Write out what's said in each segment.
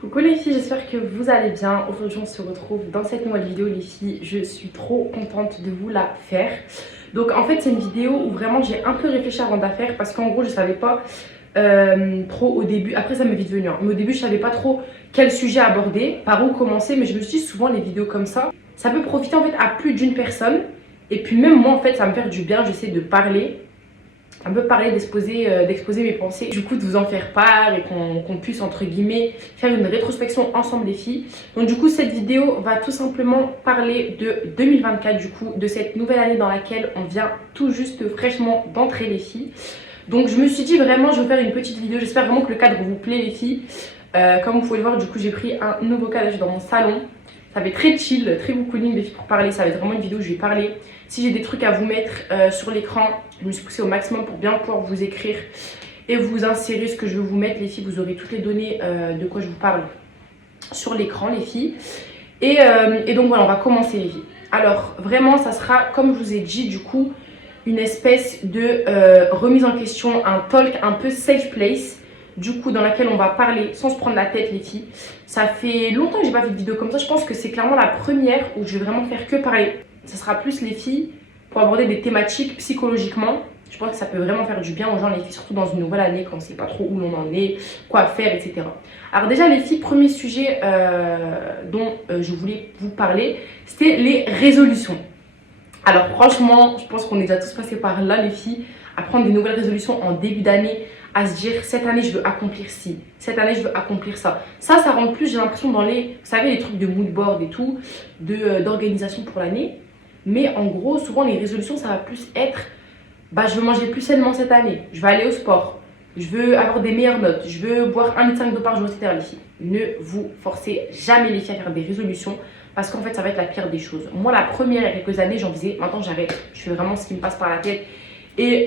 Coucou les filles, j'espère que vous allez bien. Aujourd'hui on se retrouve dans cette nouvelle vidéo les filles. Je suis trop contente de vous la faire. Donc en fait c'est une vidéo où vraiment j'ai un peu réfléchi avant de la faire parce qu'en gros je savais pas trop au début. Après ça m'est vite venu hein. Mais au début je savais pas trop quel sujet aborder, par où commencer. Mais je me suis dit souvent les vidéos comme ça peut profiter en fait à plus d'une personne. Et puis même moi en fait ça me fait du bien, j'essaie de parler. Un peu parler, d'exposer mes pensées, du coup de vous en faire part et qu'on puisse entre guillemets faire une rétrospection ensemble les filles. Donc du coup cette vidéo va tout simplement parler de 2024 du coup, de cette nouvelle année dans laquelle on vient tout juste fraîchement d'entrer les filles. Donc je me suis dit vraiment je vais vous faire une petite vidéo, j'espère vraiment que le cadre vous plaît les filles. Comme vous pouvez le voir du coup j'ai pris un nouveau cadre dans mon salon. Ça va être très chill, très beaucoup cooling les filles pour parler, ça va être vraiment une vidéo où je vais parler. Si j'ai des trucs à vous mettre sur l'écran, je me suis poussée au maximum pour bien pouvoir vous écrire et vous insérer ce que je veux vous mettre les filles. Vous aurez toutes les données de quoi je vous parle sur l'écran les filles. Et donc voilà, on va commencer les filles. Alors vraiment ça sera comme je vous ai dit du coup une espèce de remise en question, un talk un peu safe place. Du coup dans laquelle on va parler sans se prendre la tête les filles. Ça fait longtemps que j'ai pas fait de vidéo comme ça, je pense que c'est clairement la première où je vais vraiment faire que parler. Ça sera plus les filles pour aborder des thématiques psychologiquement. Je pense que ça peut vraiment faire du bien aux gens les filles, surtout dans une nouvelle année quand on sait pas trop où l'on en est, quoi faire, etc. Alors déjà les filles, premier sujet dont je voulais vous parler, c'était les résolutions. Alors franchement, je pense qu'on est déjà tous passés par là les filles, à prendre des nouvelles résolutions en début d'année, à se dire cette année je veux accomplir ci, cette année je veux accomplir ça. Ça rentre plus j'ai l'impression dans les, vous savez les trucs de mood board et tout, d'organisation pour l'année. Mais en gros souvent les résolutions ça va plus être, bah je veux manger plus sainement cette année, je vais aller au sport, je veux avoir des meilleures notes, je veux boire 1,5 litre d'eau par jour, etc. Les filles, ne vous forcez jamais les filles à faire des résolutions. Parce qu'en fait ça va être la pire des choses. Moi la première il y a quelques années j'en faisais, maintenant j'arrête, je fais vraiment ce qui me passe par la tête. Et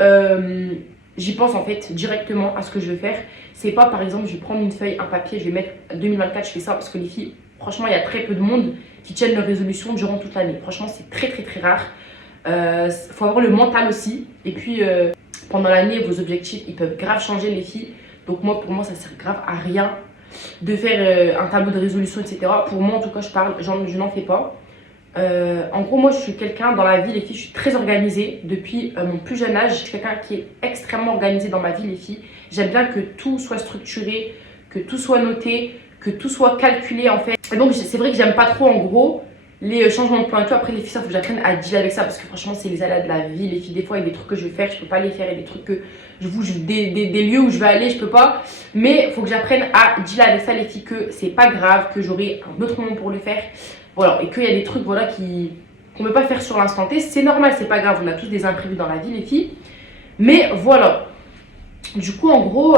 j'y pense en fait directement à ce que je veux faire. C'est pas par exemple je vais prendre une feuille, un papier, je vais mettre 2024 je fais ça. Parce que les filles, franchement il y a très peu de monde qui tiennent leurs résolutions durant toute l'année. Franchement c'est très rare. Faut avoir le mental aussi. Et puis pendant l'année vos objectifs ils peuvent grave changer les filles. Donc moi pour moi ça sert grave à rien de faire un tableau de résolution etc. Pour moi en tout cas je n'en fais pas. En gros moi je suis quelqu'un dans la vie les filles, je suis très organisée depuis mon plus jeune âge. Je suis quelqu'un qui est extrêmement organisé dans ma vie les filles. J'aime bien que tout soit structuré, que tout soit noté, que tout soit calculé en fait. Et donc c'est vrai que j'aime pas trop en gros les changements de plan et tout. Après les filles ça faut que j'apprenne à dealer avec ça parce que franchement c'est les aléas de la vie les filles. Des fois il y a des trucs que je vais faire, je peux pas les faire, il y a des trucs que des lieux où je vais aller, je peux pas. Mais faut que j'apprenne à dealer avec ça les filles, que c'est pas grave, que j'aurai un autre moment pour le faire. Voilà, et qu'il y a des trucs voilà, qu'on ne peut pas faire sur l'instant T. C'est normal, c'est pas grave, on a tous des imprévus dans la vie les filles. Mais voilà. Du coup en gros,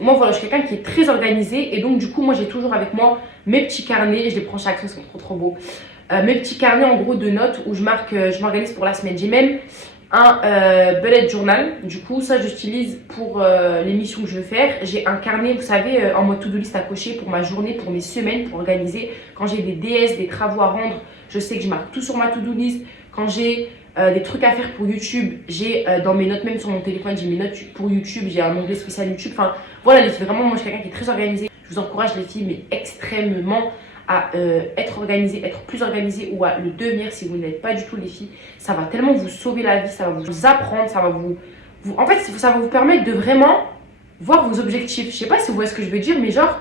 moi voilà, je suis quelqu'un qui est très organisé. Et donc du coup moi j'ai toujours avec moi mes petits carnets. Je les prends chaque semaine, c'est trop beau. Mes petits carnets en gros de notes où je m'organise pour la semaine. J'ai même un bullet journal. Du coup ça j'utilise pour les missions que je veux faire. J'ai un carnet vous savez en mode to-do list à cocher pour ma journée, pour mes semaines, pour organiser. Quand j'ai des DS, des travaux à rendre, je sais que je marque tout sur ma to-do list. Quand j'ai des trucs à faire pour YouTube, j'ai dans mes notes, même sur mon téléphone, j'ai mes notes pour YouTube, j'ai un onglet spécial YouTube. Enfin voilà les filles, vraiment moi je suis quelqu'un qui est très organisé. Je vous encourage les filles mais extrêmement à être organisé, être plus organisé ou à le devenir si vous n'êtes pas du tout les filles. Ça va tellement vous sauver la vie, ça va vous apprendre, ça va en fait ça va vous permettre de vraiment voir vos objectifs. Je sais pas si vous voyez ce que je veux dire mais genre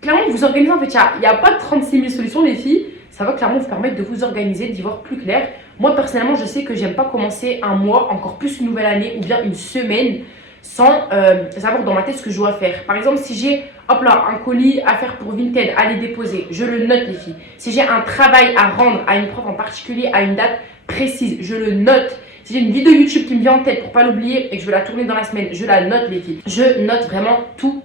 clairement vous organisez en fait, il n'y a pas de 36 000 solutions les filles. Ça va clairement vous permettre de vous organiser, d'y voir plus clair. Moi personnellement je sais que j'aime pas commencer un mois, encore plus une nouvelle année ou bien une semaine sans savoir dans ma tête ce que je dois faire. Par exemple si j'ai hop là, un colis à faire pour Vinted, à les déposer, je le note les filles. Si j'ai un travail à rendre à une prof en particulier à une date précise, je le note. Si j'ai une vidéo YouTube qui me vient en tête pour pas l'oublier et que je veux la tourner dans la semaine, je la note les filles. Je note vraiment tout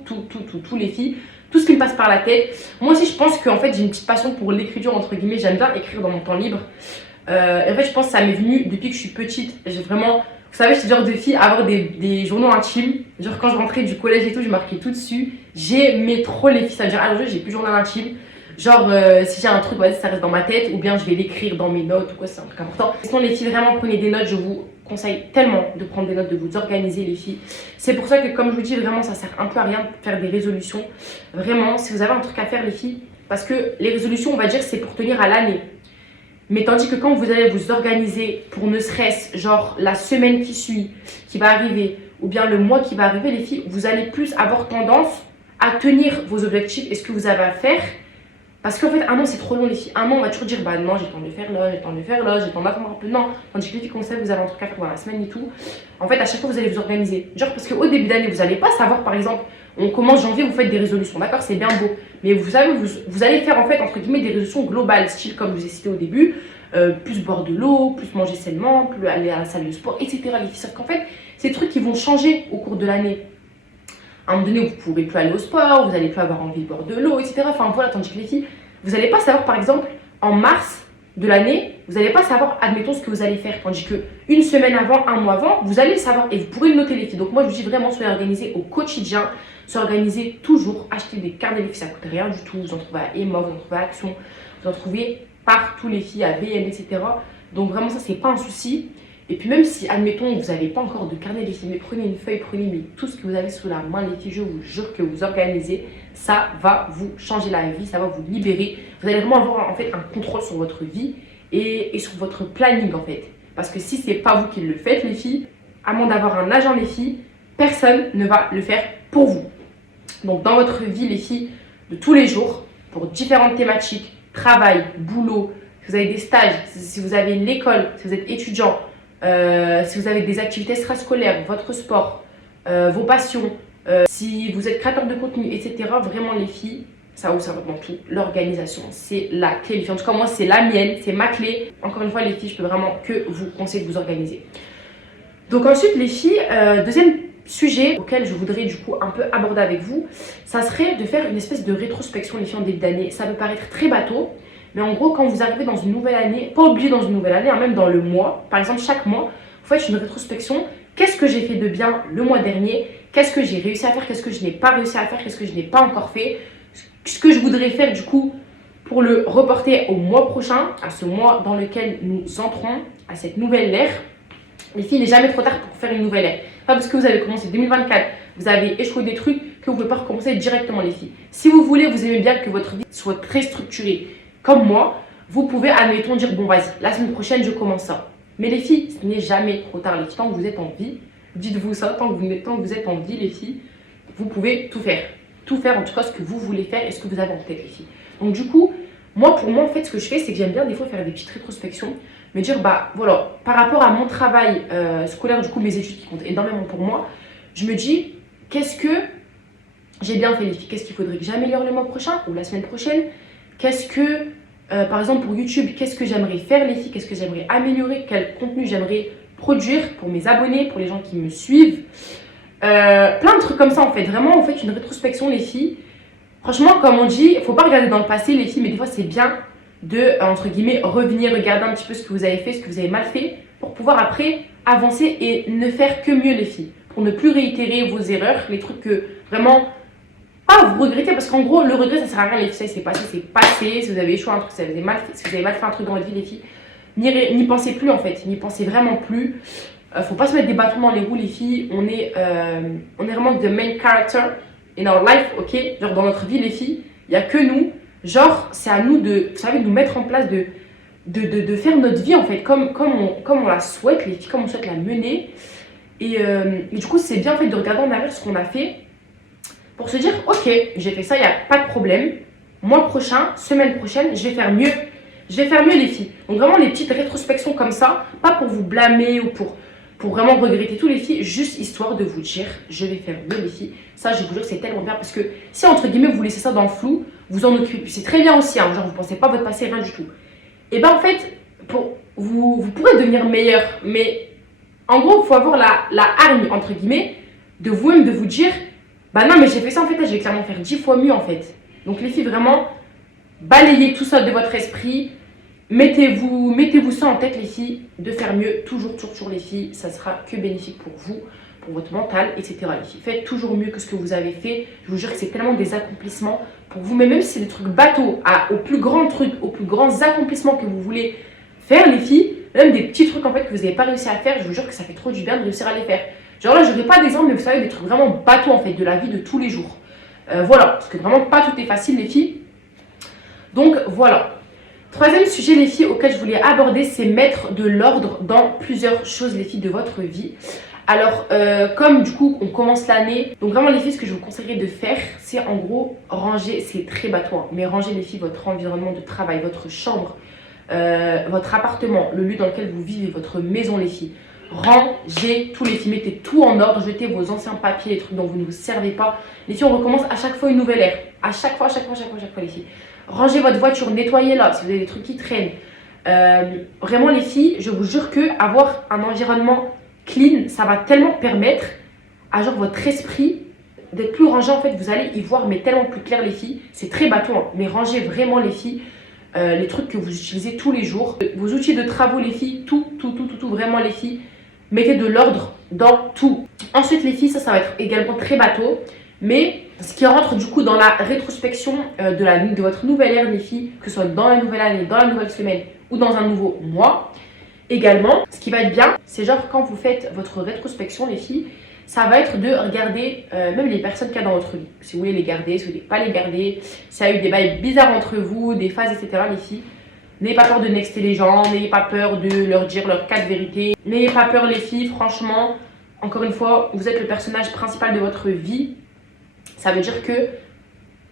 les filles. Tout ce qui me passe par la tête. Moi aussi je pense qu'en fait j'ai une petite passion pour l'écriture entre guillemets. J'aime bien écrire dans mon temps libre. Et en fait je pense que ça m'est venu depuis que je suis petite. J'ai vraiment... Vous savez, je suis le genre de fille à avoir des journaux intimes. Genre quand je rentrais du collège et tout, je marquais tout dessus. J'aimais trop les filles. Ça veut dire, alors j'ai plus de journal intime. Genre si j'ai un truc, vas-y, ça reste dans ma tête. Ou bien je vais l'écrire dans mes notes ou quoi, c'est un truc important. Sinon les filles, vraiment prenez des notes. Je vous conseille tellement de prendre des notes, de vous organiser les filles. C'est pour ça que comme je vous dis, vraiment ça sert un peu à rien de faire des résolutions. Vraiment, si vous avez un truc à faire les filles, parce que les résolutions on va dire c'est pour tenir à l'année. Mais tandis que quand vous allez vous organiser pour ne serait-ce genre la semaine qui suit, qui va arriver, ou bien le mois qui va arriver les filles, vous allez plus avoir tendance à tenir vos objectifs et ce que vous avez à faire. Parce qu'en fait, un an c'est trop long les filles. Un an on va toujours dire bah non, j'ai le temps de le faire là, j'ai le temps de le faire là, j'ai le temps d'attendre un peu. Non, tandis que les filles comme ça, vous avez un truc à faire dans la semaine et tout. En fait, à chaque fois vous allez vous organiser. Genre parce qu'au début d'année, vous n'allez pas savoir par exemple, on commence janvier, vous faites des résolutions, d'accord, c'est bien beau. Mais vous savez, vous allez faire en fait entre guillemets des résolutions globales, style comme je vous ai cité au début, plus boire de l'eau, plus manger sainement, plus aller à la salle de sport, etc. Les filles, sauf qu'en fait, c'est des trucs qui vont changer au cours de l'année. À un moment donné, vous ne pourrez plus aller au sport, vous n'allez plus avoir envie de boire de l'eau, etc. Enfin voilà, tandis que les filles, vous n'allez pas savoir par exemple en mars de l'année, vous n'allez pas savoir, admettons, ce que vous allez faire. Tandis que une semaine avant, un mois avant, vous allez le savoir et vous pourrez le noter les filles. Donc moi je vous dis vraiment, soyez organisés au quotidien, soyez organisés toujours, achetez des carnets les filles, ça ne coûte rien du tout. Vous en trouvez à Emma, vous en trouvez à Action, vous en trouvez partout les filles, à BN, etc. Donc vraiment ça c'est pas un souci. Et puis même si, admettons, vous n'avez pas encore de carnet les filles, mais prenez une feuille, prenez mais tout ce que vous avez sous la main les filles, je vous jure que vous organisez, ça va vous changer la vie, ça va vous libérer. Vous allez vraiment avoir en fait un contrôle sur votre vie et sur votre planning en fait. Parce que si c'est pas vous qui le faites les filles, à moins d'avoir un agent les filles, personne ne va le faire pour vous. Donc dans votre vie les filles, de tous les jours, pour différentes thématiques, travail, boulot, si vous avez des stages, si vous avez l'école, si vous êtes étudiant, si vous avez des activités extrascolaires, votre sport, vos passions, si vous êtes créateur de contenu, etc. Vraiment les filles, ça va dans tout. L'organisation, c'est la clé. Les filles. En tout cas, moi, c'est la mienne, c'est ma clé. Encore une fois, les filles, je peux vraiment que vous conseiller de vous organiser. Donc ensuite, les filles, deuxième sujet auquel je voudrais du coup un peu aborder avec vous, ça serait de faire une espèce de rétrospection les filles en début d'année. Ça peut paraître très bateau, mais en gros quand vous arrivez dans une nouvelle année, pas oublier dans une nouvelle année, hein, même dans le mois, par exemple chaque mois, vous faites une rétrospection. Qu'est-ce que j'ai fait de bien le mois dernier? Qu'est-ce que j'ai réussi à faire? Qu'est-ce que je n'ai pas réussi à faire? Qu'est-ce que je n'ai pas encore fait? Ce que je voudrais faire du coup pour le reporter au mois prochain, à ce mois dans lequel nous entrons, à cette nouvelle ère. Les filles, il n'est jamais trop tard pour faire une nouvelle ère. Pas parce que vous avez commencé 2024, vous avez échoué des trucs, que vous ne pouvez pas recommencer directement les filles. Si vous voulez, vous aimez bien que votre vie soit très structurée, comme moi, vous pouvez, admettons, dire bon vas-y, la semaine prochaine je commence ça. Mais les filles, ce n'est jamais trop tard les filles. Tant que vous êtes en vie, dites-vous ça, tant que vous êtes en vie les filles, vous pouvez tout faire. Tout faire en tout cas ce que vous voulez faire et ce que vous avez en tête les filles. Donc du coup, pour moi en fait ce que je fais c'est que j'aime bien des fois faire des petites rétrospections. Me dire bah voilà, par rapport à mon travail scolaire, du coup mes études qui comptent énormément pour moi, je me dis qu'est-ce que j'ai bien fait les filles, qu'est-ce qu'il faudrait que j'améliore le mois prochain ou la semaine prochaine, qu'est-ce que par exemple pour YouTube, qu'est-ce que j'aimerais faire les filles, qu'est-ce que j'aimerais améliorer, quel contenu j'aimerais produire pour mes abonnés, pour les gens qui me suivent, plein de trucs comme ça en fait. Vraiment en fait une rétrospection les filles. Franchement comme on dit, il faut pas regarder dans le passé les filles, mais des fois c'est bien de, entre guillemets, revenir, regarder un petit peu ce que vous avez fait, ce que vous avez mal fait, pour pouvoir après avancer et ne faire que mieux les filles. Pour ne plus réitérer vos erreurs, les trucs que vraiment, pas vous regrettez, parce qu'en gros, le regret ça sert à rien les filles, ça c'est passé, c'est passé. Si vous avez échoué un truc, si vous avez mal fait un truc dans votre vie les filles, n'y pensez plus en fait, n'y pensez vraiment plus. Faut pas se mettre des bâtons dans les roues les filles, on est vraiment the main character in our life, ok? Genre dans notre vie les filles, il n'y a que nous. Genre, c'est à nous de, vous savez, de nous mettre en place, de faire notre vie en fait, comme on la souhaite, les filles, comme on souhaite la mener. Et du coup, c'est bien en fait de regarder en arrière ce qu'on a fait pour se dire, ok, j'ai fait ça, il n'y a pas de problème. Mois prochain, semaine prochaine, je vais faire mieux. Je vais faire mieux les filles. Donc vraiment les petites rétrospections comme ça, pas pour vous blâmer ou pour vraiment regretter tous les filles, juste histoire de vous dire, je vais faire mieux les filles. Ça, je vous jure que c'est tellement bien parce que si entre guillemets vous laissez ça dans le flou, vous en occupez. C'est très bien aussi, hein, genre vous pensez pas à votre passé, rien du tout. Et ben en fait, vous pourrez devenir meilleur, mais en gros, il faut avoir la hargne, entre guillemets, de vous-même, de vous dire, bah non mais j'ai fait ça en fait, là, je vais clairement faire 10 fois mieux en fait. Donc les filles, vraiment, balayez tout ça de votre esprit. Mettez-vous ça en tête les filles, de faire mieux, toujours les filles, ça sera que bénéfique pour vous, pour votre mental, etc. les filles. Faites toujours mieux que ce que vous avez fait, je vous jure que c'est tellement des accomplissements pour vous, mais même si c'est des trucs bateaux, aux plus grands trucs, aux plus grands accomplissements que vous voulez faire les filles, même des petits trucs en fait que vous n'avez pas réussi à faire, je vous jure que ça fait trop du bien de réussir à les faire. Genre là, je n'aurai pas d'exemple, mais vous savez, des trucs vraiment bateaux en fait, de la vie de tous les jours. Voilà, parce que vraiment pas tout est facile les filles. Donc voilà. Troisième sujet les filles auquel je voulais aborder, c'est mettre de l'ordre dans plusieurs choses les filles de votre vie. Alors comme du coup on commence l'année, donc vraiment les filles ce que je vous conseillerais de faire, c'est en gros ranger, c'est très bateau, hein, mais ranger les filles votre environnement de travail, votre chambre, votre appartement, le lieu dans lequel vous vivez, votre maison les filles. Rangez tous les filles, mettez tout en ordre, jetez vos anciens papiers, les trucs dont vous ne vous servez pas. Les filles, on recommence à chaque fois une nouvelle ère. À chaque fois les filles. Rangez votre voiture, nettoyez-la si vous avez des trucs qui traînent. Vraiment les filles, je vous jure que avoir un environnement clean, ça va tellement permettre à genre votre esprit d'être plus rangé. En fait, vous allez y voir mais tellement plus clair les filles. C'est très bateau, hein, mais rangez vraiment les filles. Les trucs que vous utilisez tous les jours, vos outils de travaux les filles, tout, vraiment les filles. Mettez de l'ordre dans tout. Ensuite les filles, ça va être également très bateau. Mais ce qui rentre du coup dans la rétrospection de votre nouvelle ère les filles, que ce soit dans la nouvelle année, dans la nouvelle semaine ou dans un nouveau mois. Également, ce qui va être bien, c'est genre quand vous faites votre rétrospection les filles, ça va être de regarder même les personnes qu'il y a dans votre vie. Si vous voulez les garder, si vous ne voulez pas les garder, s'il y a eu des bails bizarres entre vous, des phases, etc. les filles. N'ayez pas peur de nexter les gens, n'ayez pas peur de leur dire leurs 4 vérités. N'ayez pas peur les filles, franchement, encore une fois, vous êtes le personnage principal de votre vie. Ça veut dire que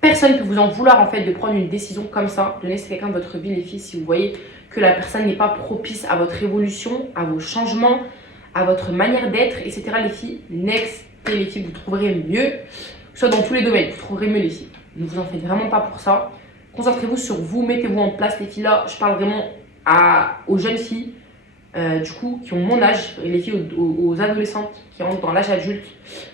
personne ne peut vous en vouloir en fait de prendre une décision comme ça, de laisser quelqu'un de votre vie les filles si vous voyez que la personne n'est pas propice à votre évolution, à vos changements, à votre manière d'être, etc. les filles, nextez les filles, vous trouverez mieux, soit dans tous les domaines, vous trouverez mieux les filles. Ne vous en faites vraiment pas pour ça. Concentrez-vous sur vous, mettez-vous en place les filles là. Je parle vraiment aux jeunes filles, du coup, qui ont mon âge, les filles aux adolescentes qui rentrent dans l'âge adulte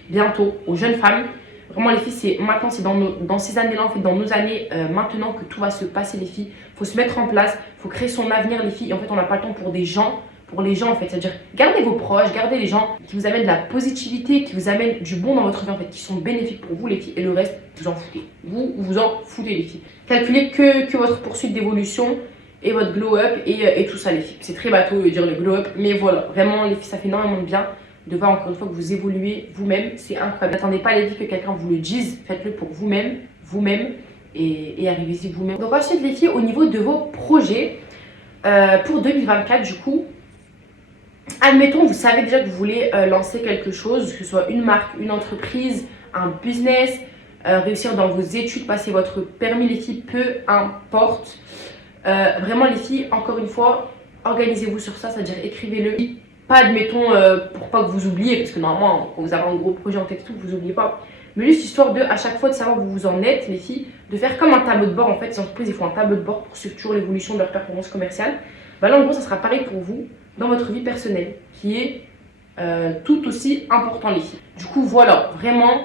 bientôt, aux jeunes femmes. Vraiment les filles, c'est maintenant, c'est dans ces années-là, en fait, dans nos années, maintenant que tout va se passer les filles. Il faut se mettre en place, il faut créer son avenir les filles. Et en fait, on n'a pas le temps pour les gens en fait. C'est-à-dire, gardez vos proches, gardez les gens qui vous amènent de la positivité, qui vous amènent du bon dans votre vie en fait, qui sont bénéfiques pour vous les filles. Et le reste, vous en foutez. Vous en foutez les filles. Calculez que votre poursuite d'évolution et votre glow-up et tout ça les filles. C'est très bateau de dire le glow-up, mais voilà, vraiment les filles, ça fait énormément de bien de voir encore une fois que vous évoluez vous-même, c'est incroyable. N'attendez pas les vies que quelqu'un vous le dise, faites-le pour vous-même, et arrivez-y vous-même. Donc ensuite les filles, au niveau de vos projets, pour 2024 du coup, admettons, vous savez déjà que vous voulez lancer quelque chose, que ce soit une marque, une entreprise, un business, réussir dans vos études, passer votre permis les filles, peu importe. Vraiment les filles, encore une fois, organisez-vous sur ça, c'est-à-dire écrivez-le. Pas admettons pour pas que vous oubliez, parce que normalement quand vous avez un gros projet en tête tout, vous oubliez pas. Mais juste histoire de à chaque fois de savoir où vous en êtes les filles, de faire comme un tableau de bord en fait. Les entreprises ils font un tableau de bord pour suivre toujours l'évolution de leur performance commerciale. Bah là en gros ça sera pareil pour vous dans votre vie personnelle qui est tout aussi important les filles. Du coup voilà, vraiment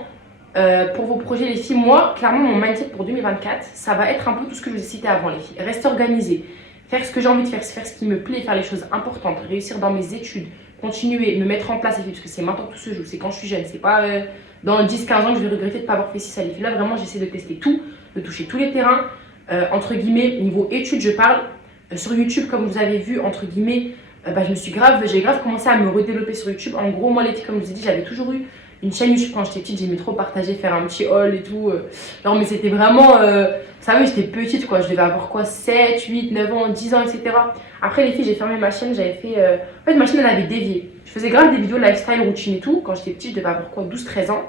pour vos projets les filles, moi clairement mon mindset pour 2024 ça va être un peu tout ce que je vous ai cité avant les filles. Restez organisées. Faire ce que j'ai envie de faire, faire ce qui me plaît, faire les choses importantes, réussir dans mes études, continuer, me mettre en place, parce que c'est maintenant que tout se joue, c'est quand je suis jeune, c'est pas dans 10-15 ans que je vais regretter de ne pas avoir fait ci, ça, les filles. Là, vraiment, j'essaie de tester tout, de toucher tous les terrains, entre guillemets, niveau études, je parle. Sur YouTube, comme vous avez vu, entre guillemets, j'ai grave commencé à me redévelopper sur YouTube. En gros, moi, les filles, comme je vous ai dit, j'avais toujours eu une chaîne YouTube quand j'étais petite, j'aimais trop partager, faire un petit haul et tout. Non, mais c'était vraiment. Vous savez, j'étais petite quoi, je devais avoir quoi, 7, 8, 9 ans, 10 ans, etc. Après, les filles, j'ai fermé ma chaîne, j'avais fait. En fait, ma chaîne, elle avait dévié. Je faisais grave des vidéos lifestyle, routine et tout. Quand j'étais petite, je devais avoir quoi, 12, 13 ans.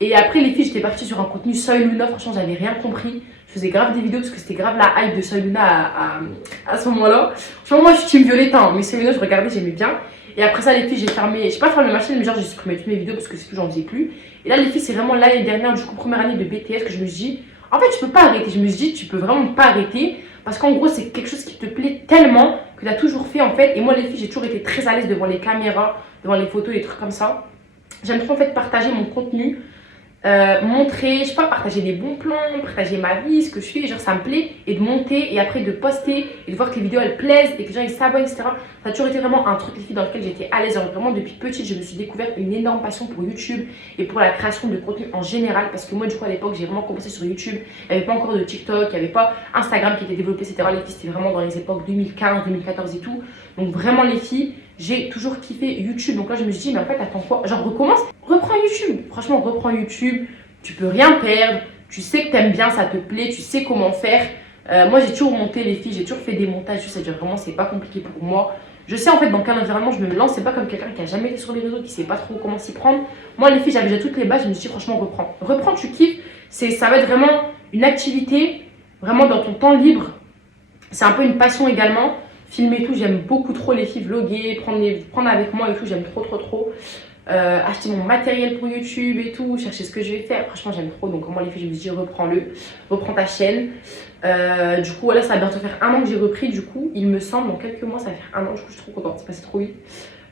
Et après, les filles, j'étais partie sur un contenu Soy Luna, franchement, j'avais rien compris. Je faisais grave des vidéos parce que c'était grave la hype de Soy Luna à ce moment-là. Franchement, moi, je suis team Violetta, mais Soy Luna, je regardais, j'aimais bien. Et après ça, les filles, j'ai fermé, j'ai pas fermé ma chaîne, mais genre j'ai supprimé toutes mes vidéos parce que c'est tout, j'en faisais plus. Et là, les filles, c'est vraiment l'année dernière, du coup, première année de BTS que je me suis dit, en fait, tu peux pas arrêter. Je me suis dit, tu peux vraiment pas arrêter parce qu'en gros, c'est quelque chose qui te plaît tellement que tu as toujours fait en fait. Et moi, les filles, j'ai toujours été très à l'aise devant les caméras, devant les photos, les trucs comme ça. J'aime trop en fait partager mon contenu. montrer, je sais pas, partager des bons plans, partager ma vie, ce que je fais, genre ça me plaît, et de monter et après de poster et de voir que les vidéos elles plaisent et que les gens ils s'abonnent, etc. Ça a toujours été vraiment un truc, les filles, dans lequel j'étais à l'aise. Genre vraiment depuis petite, je me suis découvert une énorme passion pour YouTube et pour la création de contenu en général, parce que moi, du coup, à l'époque, j'ai vraiment commencé sur YouTube. Il n'y avait pas encore de TikTok, il n'y avait pas Instagram qui était développé, etc. Les filles, c'était vraiment dans les époques 2015, 2014 et tout. Donc vraiment, les filles, j'ai toujours kiffé YouTube. Donc là, je me suis dit, mais en fait, attends quoi? Genre, recommence, reprends YouTube. Franchement, reprends YouTube. Tu peux rien perdre. Tu sais que t'aimes bien, ça te plaît. Tu sais comment faire. Moi, j'ai toujours monté, les filles. J'ai toujours fait des montages. C'est-à-dire vraiment, c'est pas compliqué pour moi. Je sais en fait dans quel environnement je me lance. C'est pas comme quelqu'un qui a jamais été sur les réseaux, qui sait pas trop comment s'y prendre. Moi, les filles, j'avais déjà toutes les bases. Je me suis dit, franchement, reprends. Reprends, tu kiffes. Ça va être vraiment une activité, vraiment dans ton temps libre. C'est un peu une passion également. Filmer et tout, j'aime beaucoup trop les filles, vlogger, prendre avec moi et tout, j'aime trop trop trop. Acheter mon matériel pour YouTube et tout, chercher ce que je vais faire, franchement j'aime trop. Donc moi les filles, je me suis dit reprends-le, reprends ta chaîne. Du coup voilà, ça va bientôt faire 1 an que j'ai repris. Du coup il me semble, dans quelques mois ça va faire 1 an. Du coup je suis trop contente, c'est passé trop vite.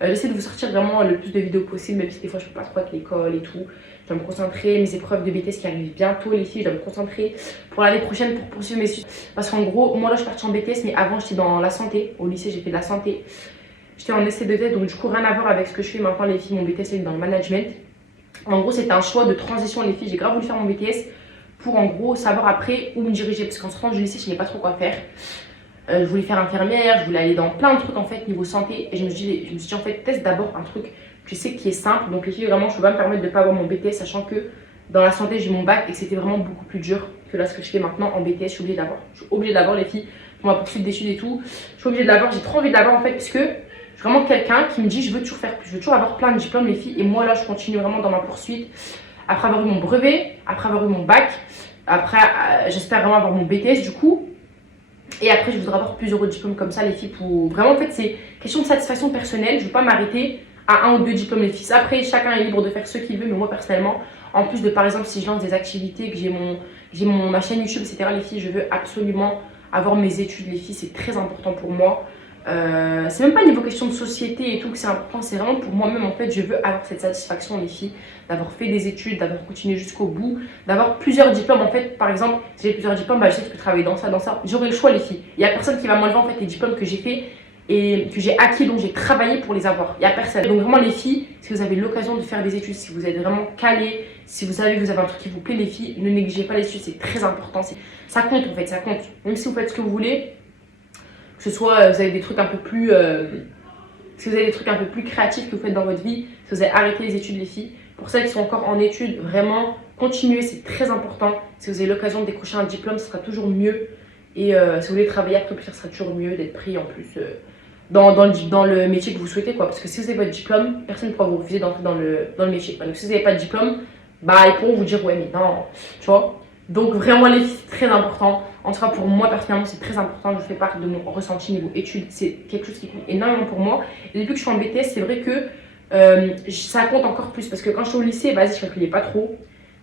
J'essaie de vous sortir vraiment le plus de vidéos possible, même si des fois je peux pas trop avec l'école et tout. Je dois me concentrer, mes épreuves de BTS qui arrivent bientôt les filles, je dois me concentrer pour l'année prochaine pour poursuivre mes études. Parce qu'en gros, moi là je suis partie en BTS, mais avant j'étais dans la santé. Au lycée j'ai fait de la santé. J'étais en essai de tête, donc du coup rien à voir avec ce que je fais maintenant les filles. Mon BTS est dans le management. En gros c'était un choix de transition les filles. J'ai grave voulu faire mon BTS pour en gros savoir après où me diriger. Parce qu'en sortant du lycée je savais pas trop quoi faire. Je voulais faire infirmière, je voulais aller dans plein de trucs en fait niveau santé. Et je me suis dit en fait teste d'abord un truc que je sais qui est simple. Donc les filles vraiment je peux pas me permettre de pas avoir mon BTS, sachant que dans la santé j'ai mon bac et que c'était vraiment beaucoup plus dur que là ce que je fais maintenant en BTS. Je suis obligée d'avoir les filles pour ma poursuite d'études et tout. Je suis obligée de l'avoir, j'ai trop envie de l'avoir en fait, puisque je suis vraiment quelqu'un qui me dit je veux toujours faire plus, je veux toujours avoir plein de diplômes les filles. Et moi là je continue vraiment dans ma poursuite. Après avoir eu mon brevet, après avoir eu mon bac, après j'espère vraiment avoir mon BTS du coup. Et après je voudrais avoir plusieurs autres diplômes comme ça les filles, pour vraiment en fait c'est question de satisfaction personnelle. Je veux pas m'arrêter à 1 ou 2 diplômes les filles. Après chacun est libre de faire ce qu'il veut, mais moi personnellement, en plus de par exemple si je lance des activités, que j'ai ma chaîne YouTube etc les filles, je veux absolument avoir mes études les filles, c'est très important pour moi. C'est même pas niveau question de société et tout que c'est important, c'est vraiment pour moi-même en fait. Je veux avoir cette satisfaction les filles, d'avoir fait des études, d'avoir continué jusqu'au bout, d'avoir plusieurs diplômes en fait. Par exemple si j'ai plusieurs diplômes, bah, je sais que je peux travailler dans ça, j'aurai le choix les filles. Il y a personne qui va m'enlever en fait les diplômes que j'ai fait et que j'ai acquis, dont j'ai travaillé pour les avoir. Il y a personne. Donc vraiment les filles, si vous avez l'occasion de faire des études, si vous êtes vraiment calé, si vous savez que vous avez un truc qui vous plaît les filles, ne négligez pas les études, c'est très important. Ça compte en fait, ça compte. Même si vous faites ce que vous voulez, que ce soit vous avez des trucs un peu plus si vous avez des trucs un peu plus créatifs que vous faites dans votre vie, si vous avez arrêté les études les filles, pour celles qui sont encore en études, vraiment continuez, c'est très important. Si vous avez l'occasion de décrocher un diplôme, ce sera toujours mieux. Et si vous voulez travailler après plus tard, ce sera toujours mieux d'être pris en plus dans le métier que vous souhaitez quoi. Parce que si vous avez votre diplôme, personne ne pourra vous refuser d'entrer dans le métier. Donc si vous n'avez pas de diplôme, bah ils pourront vous dire ouais mais non, tu vois. Donc vraiment les filles, c'est très important. En tout cas pour moi personnellement c'est très important. Je fais part de mon ressenti niveau études. C'est quelque chose qui compte énormément pour moi. Et depuis que je suis en BTS, c'est vrai que ça compte encore plus. Parce que quand je suis au lycée, vas-y je calculais pas trop.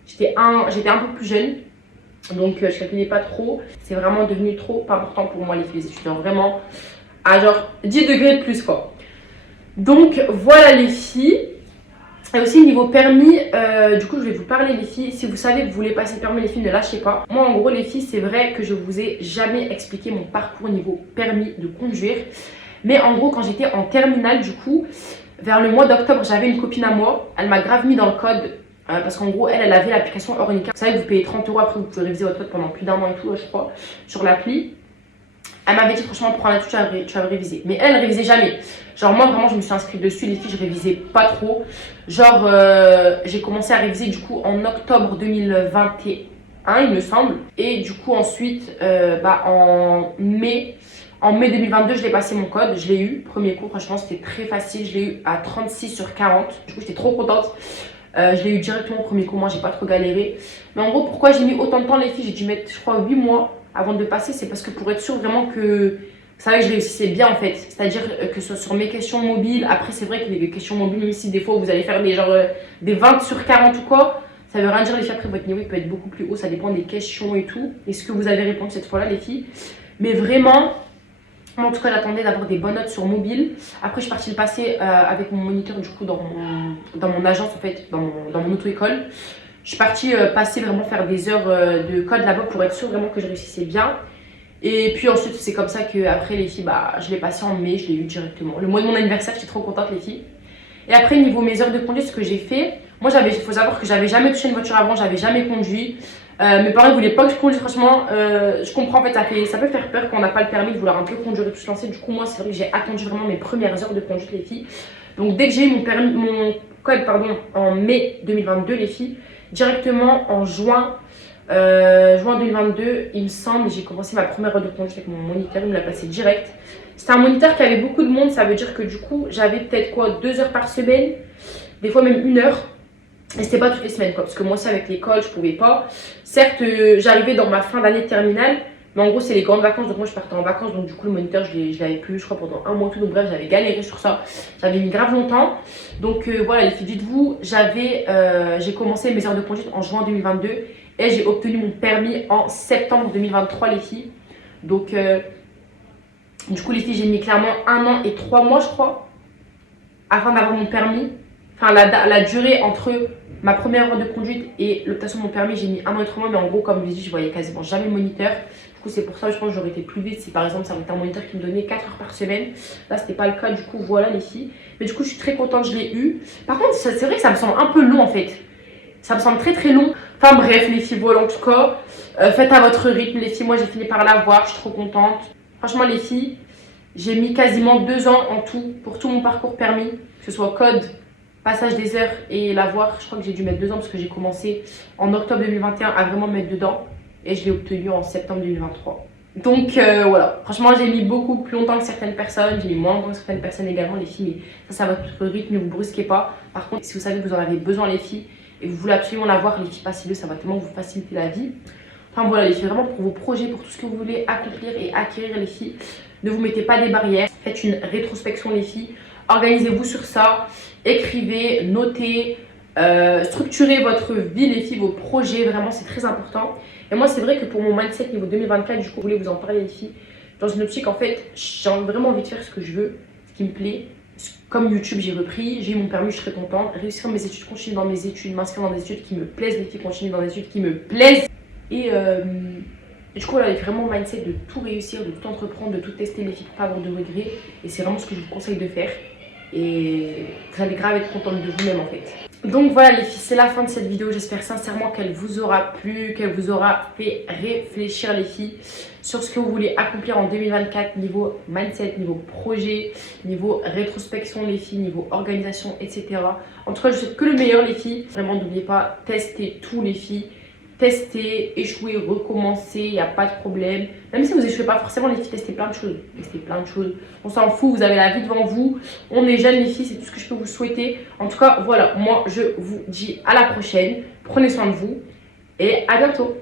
J'étais un peu plus jeune. Donc je calculais pas trop. C'est vraiment devenu trop important pour moi les filles, les étudiants. Vraiment à genre 10 degrés de plus quoi. Donc voilà les filles. Et aussi niveau permis, du coup je vais vous parler les filles. Si vous savez que vous voulez passer le permis les filles, ne lâchez pas. Moi en gros les filles, c'est vrai que je vous ai jamais expliqué mon parcours niveau permis de conduire. Mais en gros quand j'étais en terminale du coup, vers le mois d'octobre, j'avais une copine à moi. Elle m'a grave mis dans le code. Parce qu'en gros elle avait l'application Ornica. Vous savez que vous payez 30 € après vous pouvez réviser votre code pendant plus d'1 an et tout je crois sur l'appli. Elle m'avait dit franchement prends la touche, tu vas réviser. Mais elle révisait jamais. Genre moi vraiment je me suis inscrite dessus les filles, je révisais pas trop. Genre j'ai commencé à réviser du coup en octobre 2021 il me semble. Et du coup ensuite en mai 2022 je l'ai passé mon code, je l'ai eu. Premier cours franchement c'était très facile, je l'ai eu à 36 sur 40. Du coup j'étais trop contente. Je l'ai eu directement au premier cours, moi j'ai pas trop galéré. Mais en gros pourquoi j'ai mis autant de temps les filles, j'ai dû mettre je crois 8 mois avant de passer, c'est parce que pour être sûr vraiment que vous savez que je réussissais bien en fait. C'est-à-dire que ce soit sur mes questions mobiles, après c'est vrai que les questions mobiles, même si des fois vous allez faire des 20 sur 40 ou quoi, ça veut rien dire les filles, après votre niveau il peut être beaucoup plus haut, ça dépend des questions et tout. Et ce que vous avez répondu cette fois-là les filles. Mais vraiment, moi en tout cas j'attendais d'avoir des bonnes notes sur mobile. Après je suis partie le passer avec mon moniteur du coup dans mon agence en fait, dans mon auto-école. Je suis partie passer vraiment faire des heures de code là-bas pour être sûre vraiment que je réussissais bien. Et puis ensuite, c'est comme ça que après les filles, bah, je l'ai passé en mai, je l'ai eu directement. Le mois de mon anniversaire, j'étais trop contente les filles. Et après, niveau mes heures de conduite, ce que j'ai fait, moi, il faut savoir que j'avais jamais touché une voiture avant, j'avais jamais conduit. Mes parents ne voulaient pas que je conduise, franchement. Je comprends, en fait, ça peut faire peur quand on n'a pas le permis de vouloir un peu conduire et tout se lancer. Du coup, moi, c'est vrai que j'ai attendu vraiment mes premières heures de conduite, les filles. Donc, dès que j'ai eu mon code en mai 2022, les filles, directement en juin 2022, il me semble, j'ai commencé ma première heure de conduite avec mon moniteur, il me l'a passé direct. C'était un moniteur qui avait beaucoup de monde, ça veut dire que du coup, j'avais peut-être quoi, 2 heures par semaine, des fois même 1 heure. Et c'était pas toutes les semaines quoi, parce que moi aussi avec l'école, je pouvais pas. Certes, j'arrivais dans ma fin d'année de terminale, mais en gros, c'est les grandes vacances, donc moi je partais en vacances, donc du coup, le moniteur, je l'avais plus, je crois, pendant 1 mois tout. Donc bref, j'avais galéré sur ça, j'avais mis grave longtemps. Donc voilà, les filles, dites-vous, j'ai commencé mes heures de conduite en juin 2022 et j'ai obtenu mon permis en septembre 2023, les filles. Donc, du coup, les filles, j'ai mis clairement 1 an et 3 mois, je crois, afin d'avoir mon permis. Enfin, la durée entre ma première heure de conduite et l'obtention de mon permis, j'ai mis 1 an et 3 mois, mais en gros, comme je l'ai dit, je voyais quasiment jamais le moniteur. Du coup, c'est pour ça que je pense que j'aurais été plus vite si par exemple ça avait été un moniteur qui me donnait 4 heures par semaine. Là, c'était pas le cas, du coup, voilà les filles. Mais du coup, je suis très contente, je l'ai eu. Par contre, c'est vrai que ça me semble un peu long en fait. Ça me semble très très long. Enfin bref, les filles, voilà en tout cas. Faites à votre rythme, les filles. Moi, j'ai fini par l'avoir, je suis trop contente. Franchement, les filles, j'ai mis quasiment 2 ans en tout pour tout mon parcours permis, que ce soit code, passage des heures et l'avoir. Je crois que j'ai dû mettre 2 ans parce que j'ai commencé en octobre 2021 à vraiment mettre dedans et je l'ai obtenu en septembre 2023. Donc voilà, franchement j'ai mis beaucoup plus longtemps que certaines personnes, j'ai mis moins longtemps que certaines personnes également les filles, mais ça va votre rythme, ne vous brusquez pas. Par contre, si vous savez que vous en avez besoin les filles et que vous voulez absolument l'avoir, les filles, passez-le, ça va tellement vous faciliter la vie. Enfin voilà les filles, vraiment pour vos projets, pour tout ce que vous voulez accomplir et acquérir les filles, ne vous mettez pas des barrières, faites une rétrospection les filles, organisez-vous sur ça, écrivez, notez, structurez votre vie les filles, vos projets, vraiment c'est très important. Et moi c'est vrai que pour mon mindset niveau 2024, du coup je voulais vous en parler les filles, dans une optique en fait, j'ai vraiment envie de faire ce que je veux, ce qui me plaît. Comme YouTube j'ai repris, j'ai eu mon permis, je suis très contente, réussir mes études, continuer dans mes études, m'inscrire dans des études qui me plaisent les filles, continuer dans des études qui me plaisent. Et du coup, voilà, il y a vraiment le mindset de tout réussir, de tout entreprendre, de tout tester les filles pour pas avoir de regrets. Et c'est vraiment ce que je vous conseille de faire. Et vous allez grave être contente de vous-même en fait. Donc voilà les filles, c'est la fin de cette vidéo. J'espère sincèrement qu'elle vous aura plu, qu'elle vous aura fait réfléchir les filles sur ce que vous voulez accomplir en 2024 niveau mindset, niveau projet, niveau rétrospection les filles, niveau organisation, etc. En tout cas, je souhaite que le meilleur les filles. Vraiment, n'oubliez pas, testez tout les filles. Tester, échouer, recommencer, il n'y a pas de problème. Même si vous échouez pas forcément, les filles, testez plein de choses. Testez plein de choses. On s'en fout, vous avez la vie devant vous. On est jeunes, les filles, c'est tout ce que je peux vous souhaiter. En tout cas, voilà, moi, je vous dis à la prochaine. Prenez soin de vous et à bientôt.